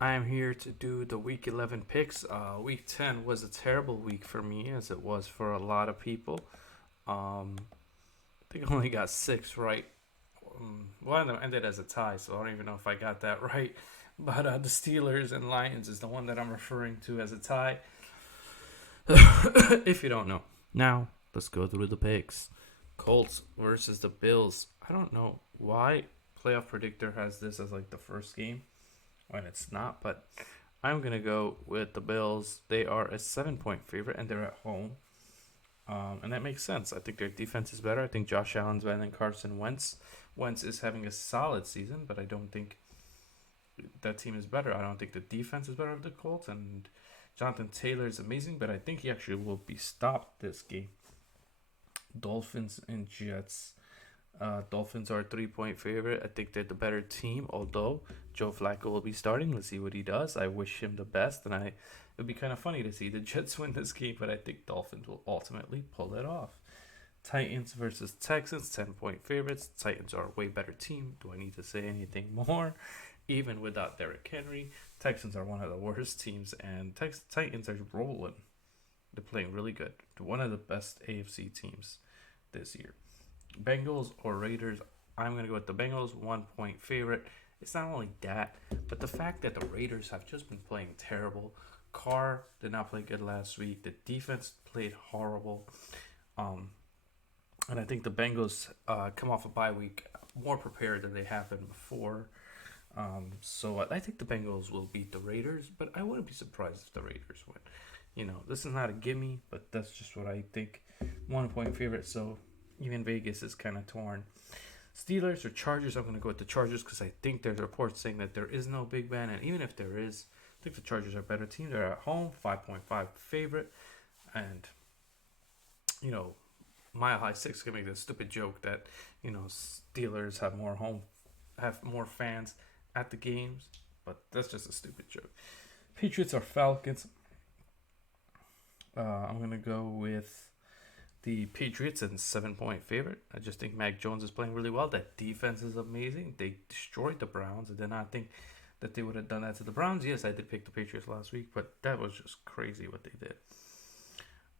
I am here to do the Week 11 picks. Week 10 was a terrible week for me, as it was for a lot of people. Um, I think I only got six right. One of them ended as a tie, so I don't even know if I got that right. But the Steelers and Lions is the one that I'm referring to as a tie, if you don't know. Now, let's go through the picks. Colts versus the Bills. I don't know why Playoff Predictor has this as like the first game when it's not, but I'm gonna go with the Bills. They are a 7 point favorite and they're at home, and that makes sense. I think their defense is better. I think Josh Allen's better than Carson Wentz. Wentz is having a solid season, but I don't think that team is better. I don't think the defense is better of the Colts, and Jonathan Taylor is amazing, but I think he actually will be stopped this game. Dolphins and Jets. Dolphins are a 3 point favorite. I think they're the better team, although Joe Flacco will be starting. Let's see what he does. I wish him the best, and it'd be kind of funny to see the Jets win this game, but I think Dolphins will ultimately pull it off. Titans versus Texans, 10 point favorites. Titans are a way better team. Do I need to say anything more? Even without Derrick Henry, Texans are one of the worst teams, and Titans are rolling. They're playing really good. They're one of the best AFC teams this year. Bengals or Raiders, I'm going to go with the Bengals, 1 point favorite. It's not only that, but the fact that the Raiders have just been playing terrible. Carr did not play good last week. The defense played horrible. Um, and I think the Bengals come off a bye week more prepared than they have been before. So I think the Bengals will beat the Raiders, but I wouldn't be surprised if the Raiders win. This is not a gimme, but that's just what I think. 1 point favorite, so even Vegas is kind of torn. Steelers or Chargers, I'm going to go with the Chargers because I think there's reports saying that there is no Big Ben, and even if there is, I think the Chargers are a better team. They're at home, 5.5 favorite, and you know, Mile High Six can make this stupid joke that Steelers have more fans at the games, but that's just a stupid joke. Patriots or Falcons. I'm gonna go with the Patriots and 7 point favorite. I just think Mac Jones is playing really well. That defense is amazing. They destroyed the Browns. I did not think that they would have done that to the Browns. Yes, I did pick the Patriots last week, but that was just crazy what they did.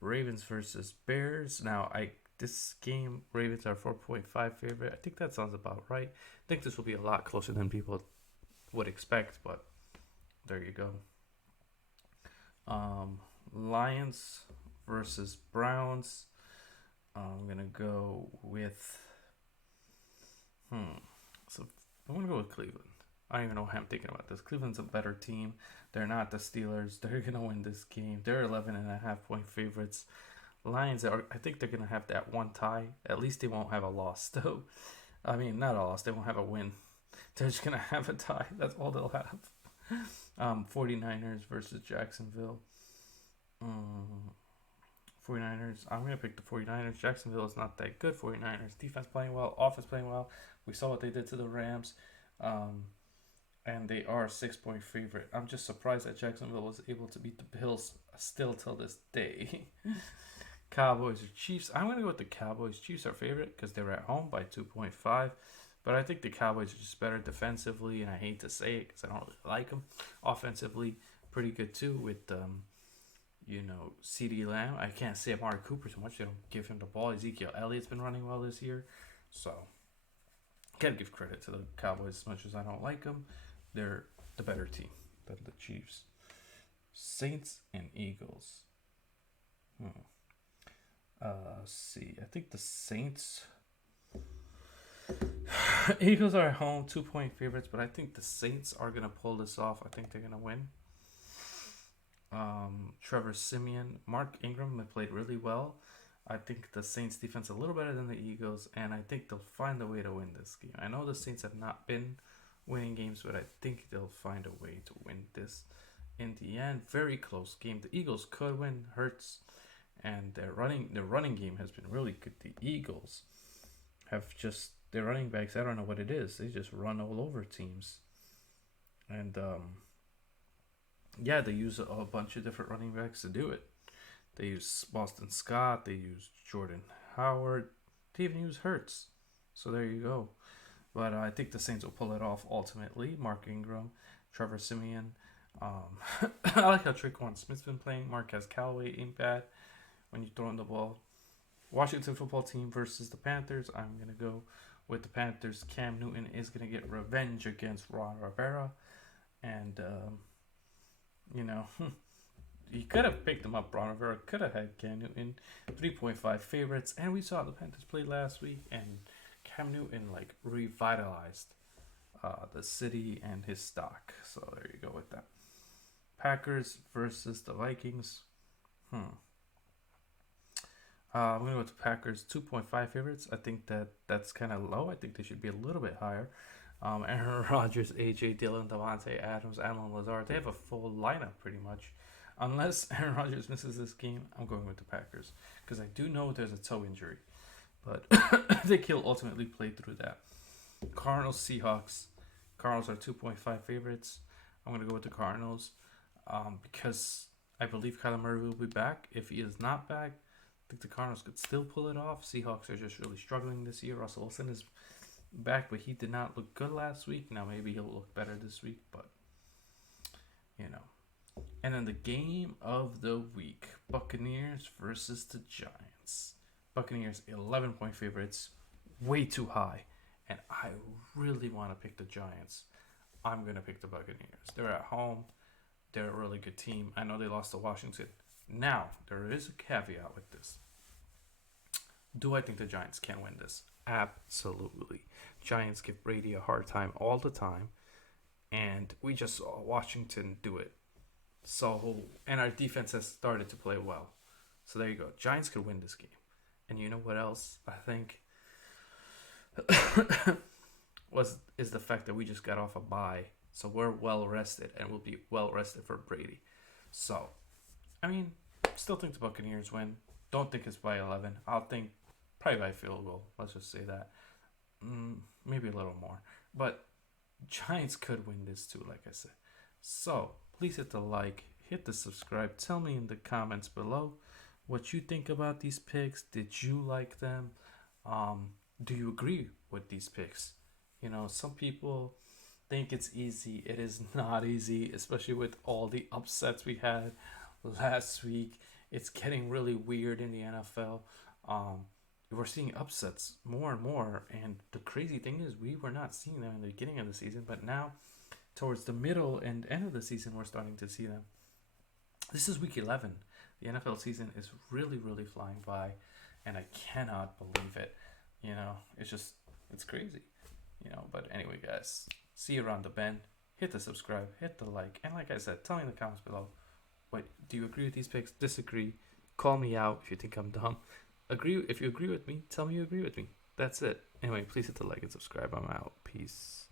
Ravens versus Bears. Now, this game, Ravens are 4.5 favorite. I think that sounds about right. I think this will be a lot closer than people would expect, but there you go. Lions versus Browns. I'm gonna go with So I'm gonna go with Cleveland. I don't even know why I'm thinking about this. Cleveland's a better team. They're not the Steelers. They're gonna win this game. They're 11.5 point favorites. Lions are. I think they're gonna have that one tie. At least they won't have a loss, though. I mean, not a loss. They won't have a win. They're just gonna have a tie. That's all they'll have. 49ers versus Jacksonville. 49ers. I'm going to pick the 49ers. Jacksonville is not that good. 49ers. Defense playing well. Offense playing well. We saw what they did to the Rams. And they are a 6 point favorite. I'm just surprised that Jacksonville was able to beat the Bills still till this day. Cowboys or Chiefs. I'm going to go with the Cowboys. Chiefs are favorite because they're at home by 2.5. But I think the Cowboys are just better defensively, and I hate to say it because I don't really like them. Offensively, pretty good too with CeeDee Lamb. I can't say Amari Cooper so much. They don't give him the ball. Ezekiel Elliott's been running well this year. So, gotta give credit to the Cowboys as much as I don't like them. They're the better team than the Chiefs. Saints and Eagles. Let's see. I think the Saints... Eagles are at home, 2 point favorites, but I think the Saints are going to pull this off. I think they're going to win. Trevor Siemian, Mark Ingram played really well. I think the Saints defense a little better than the Eagles, and I think they'll find a way to win this game. I know the Saints have not been winning games, but I think they'll find a way to win this in the end. Very close game. The Eagles could win. Hurts, and their running game has been really good. The Eagles have just their running backs. I don't know what it is. They just run all over teams, and they use a bunch of different running backs to do it. They use Boston Scott. They use Jordan Howard. They even use Hurts. So there you go. But I think the Saints will pull it off ultimately. Mark Ingram Trevor Simeon. I like how Traquan Smith's been playing. Marquez Callaway ain't bad when you're throwing the ball. Washington football team versus the Panthers. I'm going to go with the Panthers. Cam Newton is going to get revenge against Ron Rivera. And, you know, he could have picked him up. Ron Rivera could have had Cam Newton. 3.5 favorites. And we saw the Panthers play last week. And Cam Newton, like, revitalized the city and his stock. So there you go with that. Packers versus the Vikings. I'm going to go with the Packers, 2.5 favorites. I think that's kind of low. I think they should be a little bit higher. Aaron Rodgers, A.J. Dillon, Davante Adams, Allen Lazard. They have a full lineup pretty much. Unless Aaron Rodgers misses this game, I'm going with the Packers. Because I do know there's a toe injury. But I think he'll ultimately play through that. Cardinals, Seahawks. Cardinals are 2.5 favorites. I'm going to go with the Cardinals. Because I believe Kyler Murray will be back. If he is not back, I think the Cardinals could still pull it off. Seahawks are just really struggling this year. Russell Wilson is back, but he did not look good last week. Now maybe he'll look better this week, but you know. And then the game of the week, Buccaneers versus the Giants. Buccaneers 11-point favorites, way too high, and I really want to pick the Giants. I'm gonna pick the Buccaneers. They're at home. They're a really good team. I know they lost to Washington. Now, there is a caveat with this. Do I think the Giants can win this? Absolutely. Giants give Brady a hard time all the time. And we just saw Washington do it. So, and our defense has started to play well. So there you go. Giants could win this game. And you know what else I think is the fact that we just got off a bye. So we're well rested and we'll be well rested for Brady. So, I mean, still think the Buccaneers win. Don't think it's by 11. I'll think probably by field goal. Let's just say that. Maybe a little more. But Giants could win this too, like I said. So, please hit the like, hit the subscribe. Tell me in the comments below what you think about these picks. Did you like them? Do you agree with these picks? You know, some people think it's easy. It is not easy, especially with all the upsets we had last week. It's getting really weird in the NFL. We're seeing upsets more and more, and the crazy thing is we were not seeing them in the beginning of the season, but now towards the middle and end of the season we're starting to see them. This is week 11. The NFL season is really, really flying by, and I cannot believe it. You know, it's crazy. You know, but anyway, guys, see you around the bend. Hit the subscribe, hit the like, and like I said, tell me in the comments below. What do you agree with these picks? Disagree? Call me out if you think I'm dumb. Agree if you agree with me. Tell me you agree with me. That's it. Anyway, please hit the like and subscribe. I'm out. Peace.